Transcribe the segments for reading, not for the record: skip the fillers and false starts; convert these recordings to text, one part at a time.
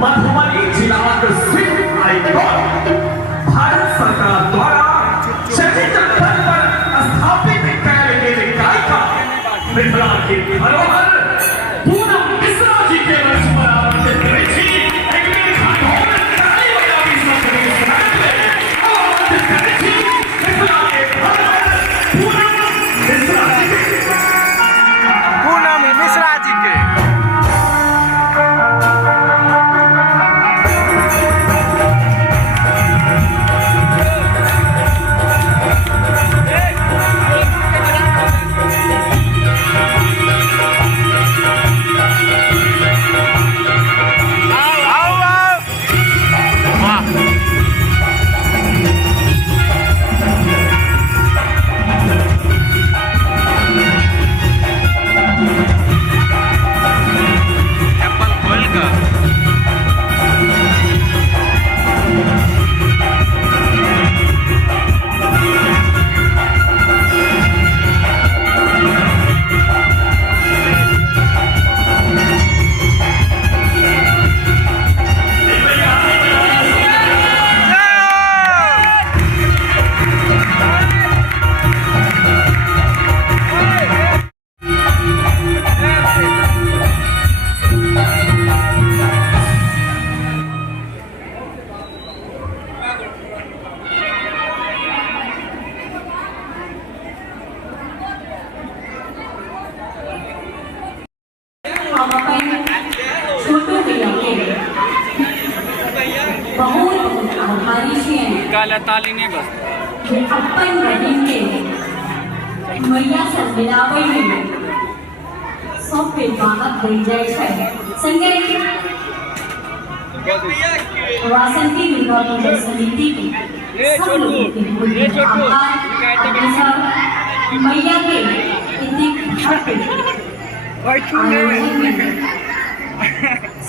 मधुबनी जिला के SVEEP icon Bharat सरकार द्वारा चयनित पद पर स्थापित कैल गेल गायिका मिथिला के धरोहर पूनम मिश्रा जी के रच पर आवंटित करै छी। एक बेर खानों ताली बजाबी सबके स्वागत है और आवंटित करै छी मिथिला के धरोहर पूनम मिश्रा जी के। पूनम मिश्रा जी के काला ताली नहीं बस अपन बहिन के मैया से मिलावे में सब पे बात बन जाए है संगे वासंती दुर्गा पूजा समिति के सब लोगों के आभार मैया के इतनी भव्य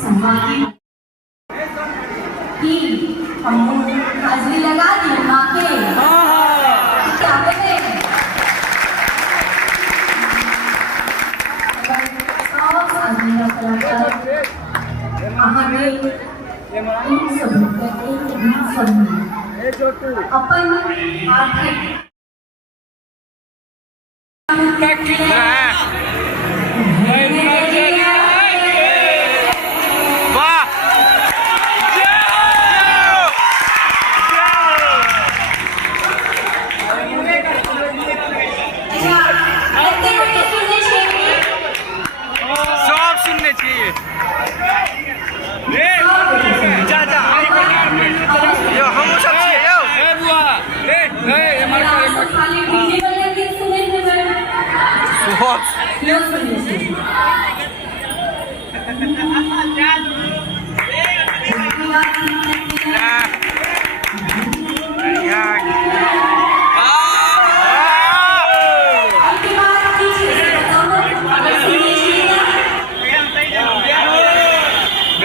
सम्मान की हम हाजिरी लगा दी माँ के क्या बोले अपन आर्थिक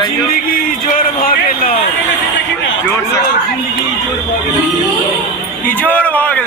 जिंदगी जोर भाग जोर से जिंदगी जोर भाग जोर भाग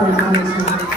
परिणाम छै